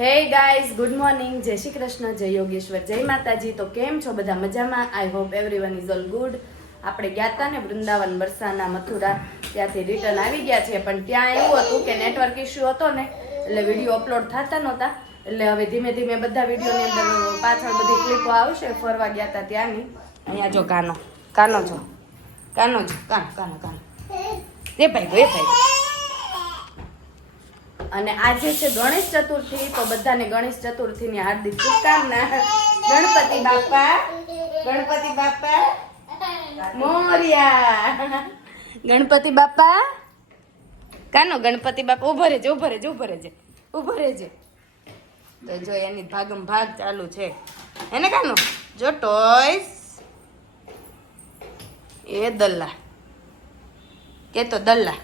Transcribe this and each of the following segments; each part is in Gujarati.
હે ગાઈઝ ગુડ મોર્નિંગ જય શ્રી કૃષ્ણ, જય યોગેશ્વર, જય માતાજી. તો કેમ છો બધા મજામાં? I hope everyone is all good આપણે ગયા હતા ને વૃંદાવન વરસાના મથુરા. ત્યાંથી રિટર્ન આવી ગયા છે પણ ત્યાં એવું હતું કે નેટવર્ક ઇશ્યુ હતો ને, એટલે વીડિયો અપલોડ થતા નહોતા. એટલે હવે ધીમે ધીમે બધા વિડીયોની અંદર પાછળ બધી ક્લિપો આવશે. ફરવા ગયા હતા ત્યાંની. અહીંયા જો કાનો. કાનો જો. કાનો જો. કાનો કાનો કાનો. એ ભાઈ એ ભાઈ અને આજે છે ગણેશ ચતુર્થી, તો બધાને ગણેશ ચતુર્થીની હાર્દિક શુભકામના. ગણપતિ બાપા ગણપતિ બાપા, મોર્યા. ગણપતિ બાપા, કાનો ગણપતિ બાપા? ઊભો રહેજે ઊભો રહેજે ઊભો રહેજે ઊભો રહેજે તો જો એની ભાગમ ભાગ ચાલુ છે. એને કાનો? જો ટોયસ. એ દલ્લા. કે તો દલ્લા.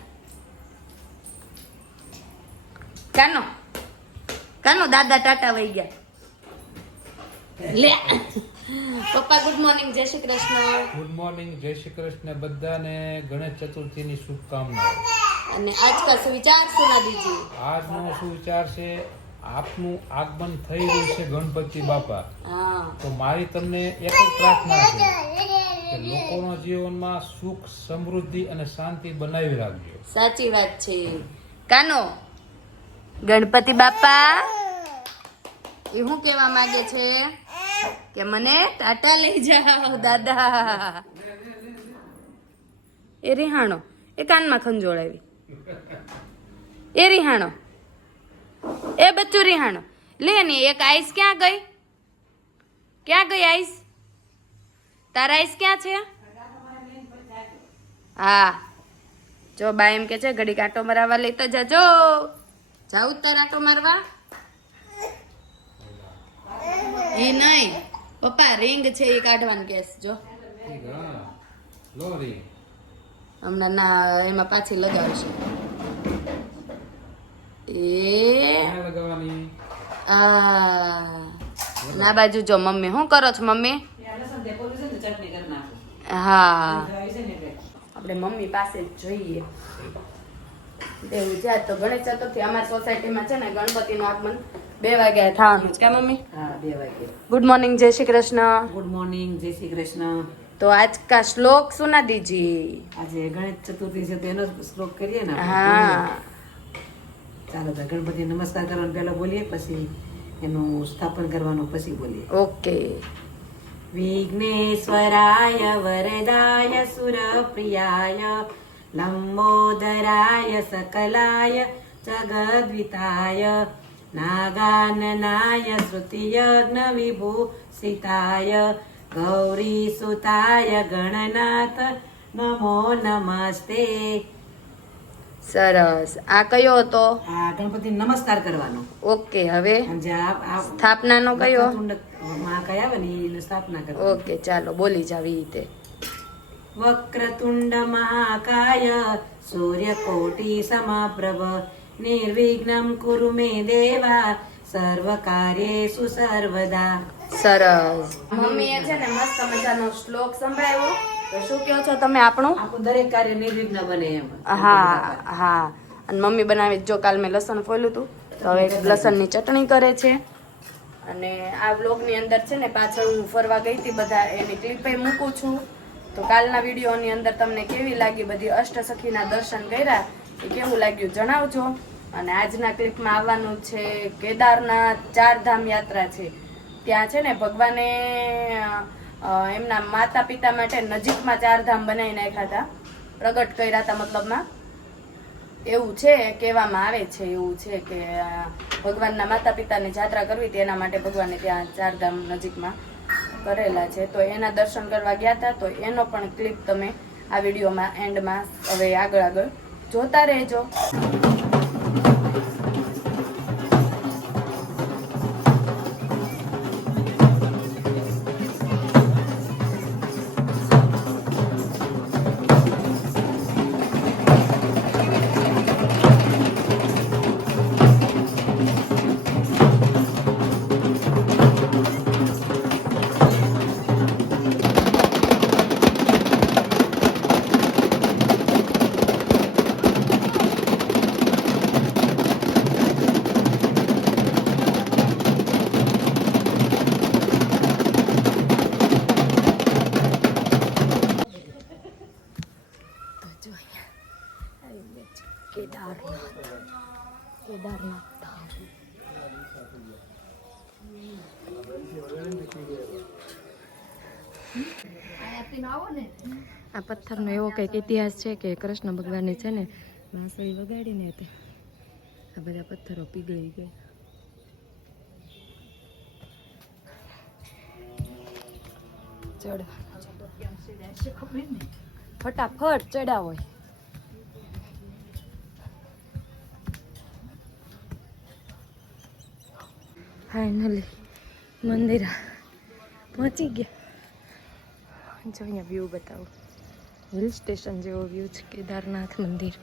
કાનો? કાનો? દાદા ટાટા વહી ગયા. લે. પપ્પા ગુડ મોર્નિંગ જય શ્રી કૃષ્ણ. ગુડ મોર્નિંગ જય શ્રી કૃષ્ણ. બધાને ગણેશ ચતુર્થીની શુભકામનાઓ. અને આજ કા સુવિચાર સુના દીજી. આજનો શું વિચાર છે આપનું આગમન થઈ રહ્યું છે ગણપતિ બાપા. તો મારી તમને એક જ પ્રાર્થના છે કે લોકોના જીવનમાં સુખ સમૃદ્ધિ અને શાંતિ બનાવી રાખજો. સાચી વાત છે. કાનો? ગણપતિ બાપા? એ શું કહેવા માંગે છે? કે મને ટાટા લઈ જાઓ, દાદા. એ રિહાણો, એ કાનમાં ખંજોળાવી એ રિહાણો, એ બચ્ચું રિહાણો. લે ને, એક આઈસ ક્યાં ગઈ? ક્યાં ગઈ આઈસ? તારા આઈસ ક્યાં છે? હા. જો બા એમ કે છે ઘડી કાંટો મરાવવા લેતા જાજો. જાઉં તરાટો મારવા? એ નહીં. પપ્પા રિંગ છે એ કાઢવાનું કેસ જો. હમણાં ના એમાં પાછી લગાવશું. એ આ ના બાજુ જો મમ્મી શું કરો છો મમ્મી? હા. આપણે મમ્મી પાસે જ જોઈએ. દેવું છે તો ગણેશ ચતુર્થી અમારી સોસાયટીમાં છે ને ગણપતિનું આગમન બે વાગ્યા થવાનું છે કે મમ્મી? હા બે વાગે ગુડ મોર્નિંગ જય શ્રી કૃષ્ણ. ગુડ મોર્નિંગ જય શ્રી કૃષ્ણ. તો આજ કા શ્લોક સુના દીજી. આજે ગણેશ ચતુર્થી છે તો એનો શ્લોક કરીએ ને હા. ચાલો તો ગણપતિ નમસ્કાર કરવાનું પહેલા બોલીએ પછી એનું સ્થાપન કરવાનું પછી બોલીએ. ઓકે. વિઘ્નેશ્વરાય વરદાય સુરપ્રિયાય લંબોદરાય સકલાય જગદ્વિતાય નાગાનનાય શ્રુતિયજ્ઞ વિભૂષિતાય ગૌરીસુતાય ગણનાથ નમો નમસ્તે સરસ. આ કયો હતો? આ ગણપતિ નમસ્કાર કરવાનો. ઓકે હવે? સ્થાપનાનો કયો? માં કયા આવે ને સ્થાપના કરો ઓકે ચાલો બોલી જાવ રીતે. વક્રતુંડ મહાકાય निर्विघ्नं कुरु નિર્વિઘ્નમ કુરુ મે દેવા સર્વ કાર્યેષુ સર્વદા સરસ મમ્મીએ છે ને મસ્ત મજાનો શ્લોક સંભળાવ્યો તો શું કહો છો તમે આપણું? આપણું દરેક કાર્ય નિર્વિઘ્ન બને એમ. હા હા. અને મમ્મી બનાવી જો કાલ મેં લસણ ફોલ્યું હતું તો હવે લસણની ચટણી કરે છે. અને આ બ્લોગની અંદર છે ને પાછળ હું ફરવા ગઈ હતી બધા એની ક્લિપે મૂકું છું. તો કાલના વિડીયોની અંદર તમને કેવી લાગી બધી અષ્ટસખીના દર્શન કર્યા એ કેવું લાગ્યું જણાવજો. અને આજના ક્લિપમાં આવવાનું છે કેદારનાથ ચારધામ યાત્રા છે. ત્યાં છે ને ભગવાને એમના માતા પિતા માટે નજીકમાં ચારધામ બનાવી નાખ્યા હતા. પ્રગટ કર્યા હતા મતલબમાં. એવું છે, કહેવામાં આવે છે, એવું છે કે ભગવાનના માતા પિતાની જાત્રા કરવી હતી, એના માટે ભગવાને ત્યાં ચારધામ નજીકમાં કરેલા છે. તો એના દર્શન કરવા ગયા હતા. તો એનો પણ ક્લિપ તમે આ વિડીયોમાં એન્ડમાં હવે આગળ આગળ જોતા રહેજો. કંઈક ઇતિહાસ છે કે કૃષ્ણ ભગવાનની છે ને વાંસળી વગાડીને તે આ બધા પથ્થરો પીગળી ગયા. ચડવા ફટાફટ ચડાવો હોય ફાઇનલી મંદિર પહોંચી ગયા. જો અહીંયા વ્યૂ બતાવું. હિલ સ્ટેશન જેવો વ્યૂ છે કેદારનાથ મંદિર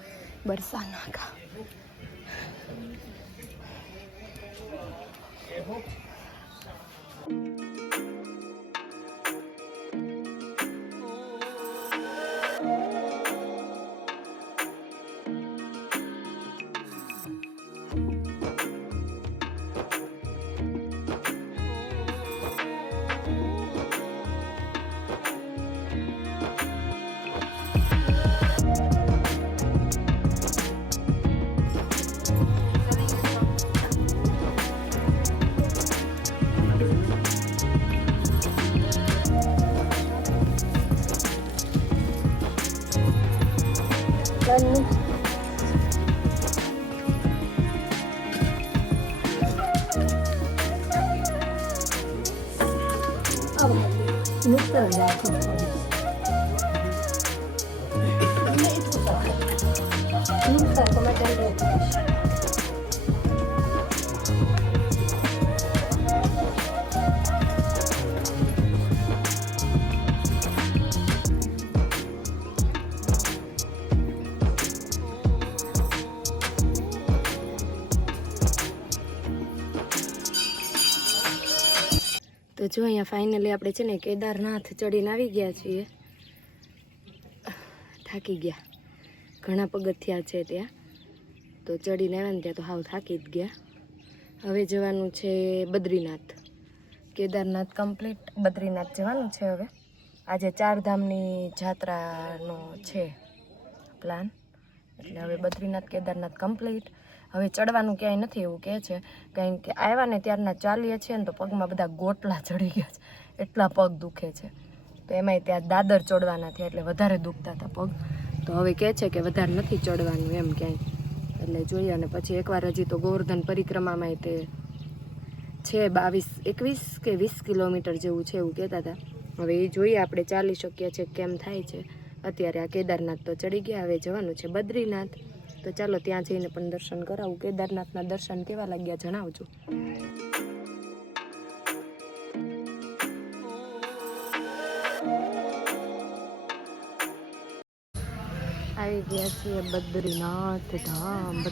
બરસાના તો જો અહીંયા ફાઇનલી આપણે છે ને કેદારનાથ ચડીને આવી ગયા છીએ. થાકી ગયા. ઘણા પગથિયા છે ત્યાં. તો ચડીને આવ્યા ને ત્યાં તો હાવ થાકી જ ગયા. હવે જવાનું છે બદ્રીનાથ. કેદારનાથ કમ્પ્લીટ બદ્રીનાથ જવાનું છે હવે. આજે ચારધામની જાત્રાનો છે પ્લાન એટલે હવે બદ્રીનાથ, કેદારનાથ કમ્પ્લીટ હવે ચડવાનું ક્યાંય નથી એવું કહે છે. કારણ કે આવ્યા ને ત્યારના ચાલીએ છીએ ને તો પગમાં બધા ગોટલા ચડી ગયા છે. એટલા પગ દુખે છે. તો એમાંય ત્યાં દાદર ચડવાના થયા એટલે વધારે દુખતા હતા પગ. તો હવે કહે છે કે વધારે નથી ચડવાનું એમ ક્યાંય. એટલે જોઈએ અને પછી એકવાર હજી તો ગોવર્ધન પરિક્રમામાં તે છે બાવીસ, એકવીસ કે વીસ કિલોમીટર જેવું છે એવું કહેતા હતા. હવે એ જોઈએ આપણે ચાલી શકીએ છીએ કેમ થાય છે. અત્યારે આ કેદારનાથ તો ચડી ગયા, હવે જવાનું છે બદ્રીનાથ. તો ચાલો ત્યાં જઈને પણ દર્શન કરાવું. કેદારનાથના દર્શન કેવા લાગ્યા જણાવજો. આવી ગયા છીએ બદ્રીનાથ ધામ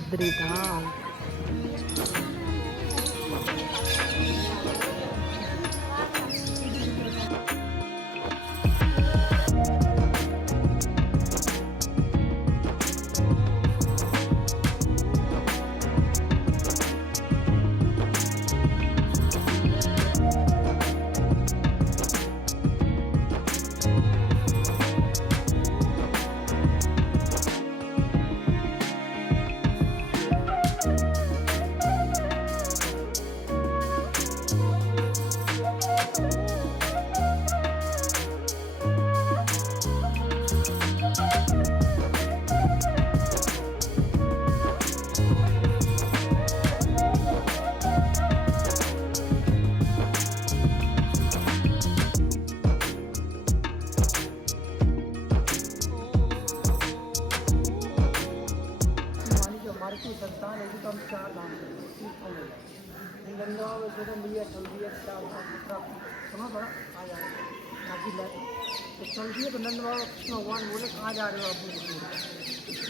तो चल दिए तो नंद बाबा भगवान बोले कहाँ जा रहे हो आप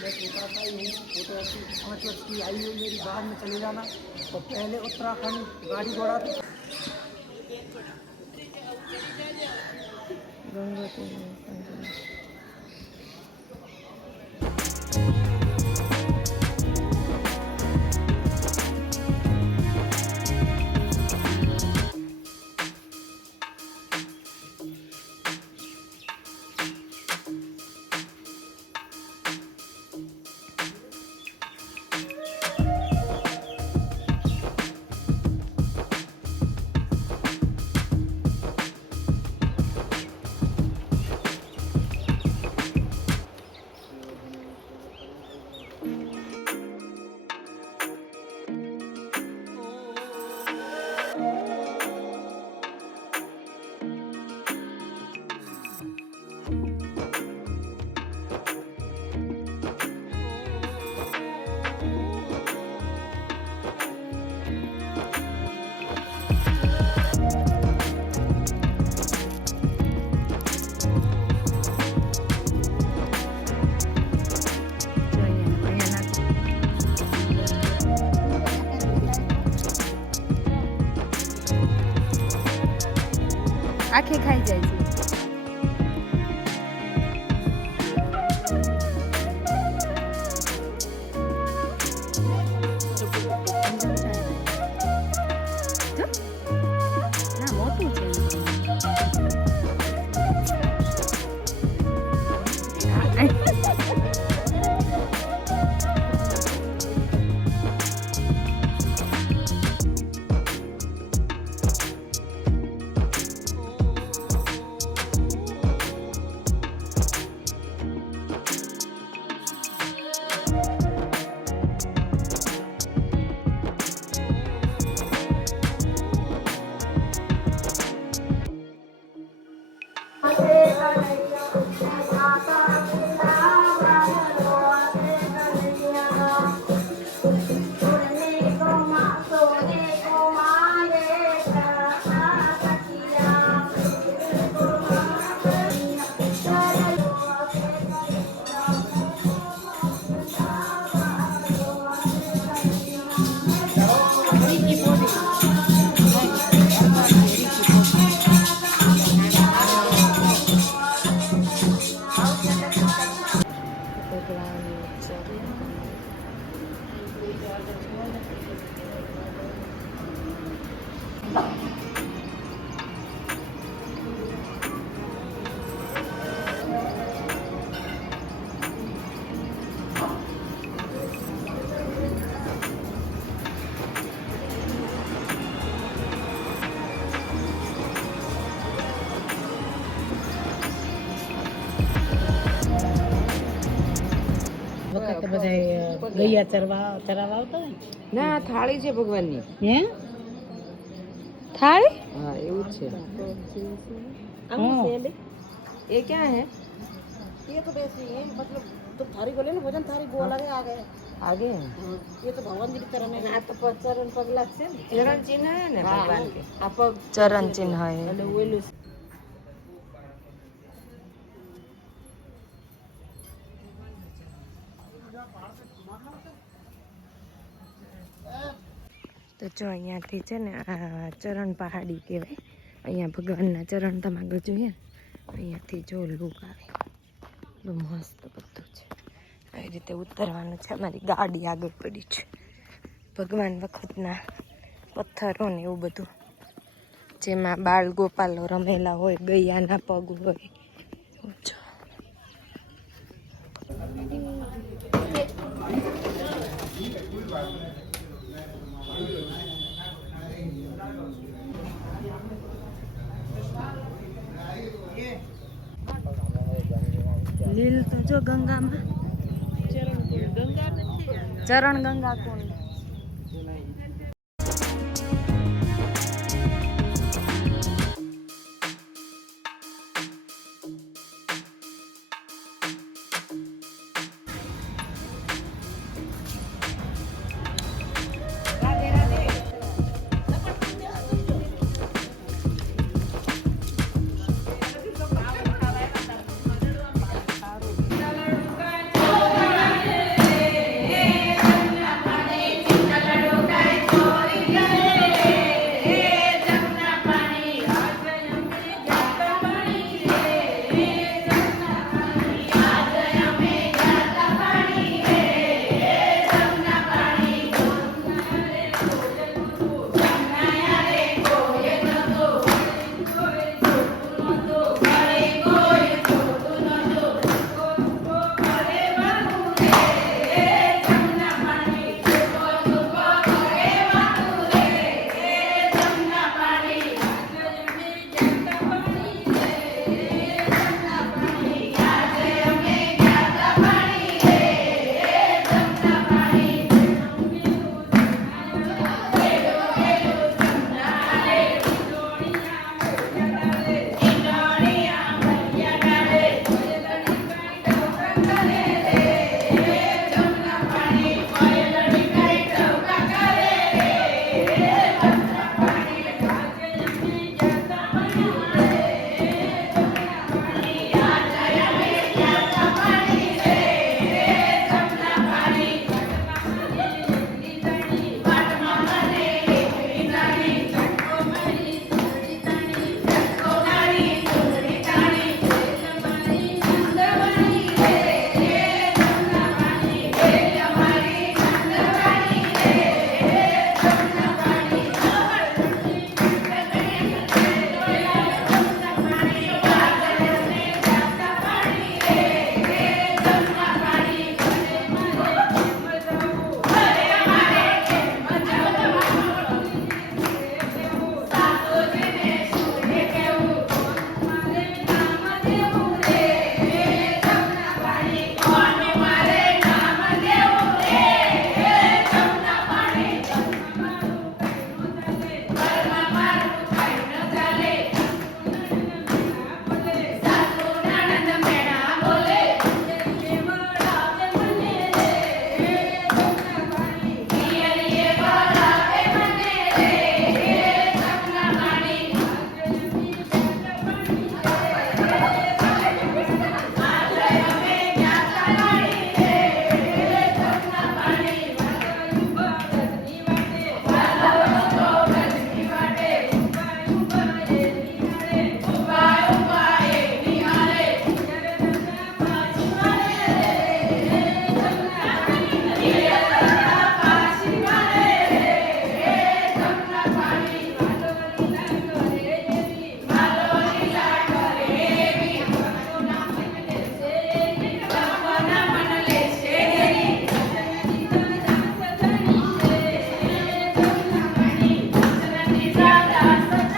मैं छोटा सा ही हूँ वो तो पाँच वर्ष की आई हुई मेरी बाद में चले जाना और पहले उत्तराखंड गाड़ी घोड़ा तो गंगा ગંગોત્રી આખી ખાઈ જાય છે બધા ગૈયા ચરવા ચરાવવા આવતા હોય ના થાળી છે ભગવાનની હે થાળી હા એવું જ છે हाँ। એ ક્યાં હે ये तो वैसे ही है मतलब तो थारी बोले ना भोजन थारी गोल आगे आ गए આગે ये तो भगवान जी की तरह है आ तो चरण पगला से ચરણ ચિહ્ન હે ને ભગવાન કે आ पग ચરણ ચિહ્ન તો જો અહીંયાથી છે ને, આ ચરણ પહાડી કહેવાય. અહીંયા ભગવાનના ચરણ તમે આગળ જોઈએ ને, અહીંયાથી જો લુક આવે. બહુ મસ્ત બધું છે. આવી રીતે ઉતરવાનું છે. અમારી ગાડી આગળ પડી છે. ભગવાન વખતના પથ્થરો ને એવું બધું. જેમાં બાળ ગોપાલો રમેલા હોય, ગૈયાના પગ હોય. લીલ તો જો ગંગામાં. ચરણ ગંગા? કુંડ Yeah.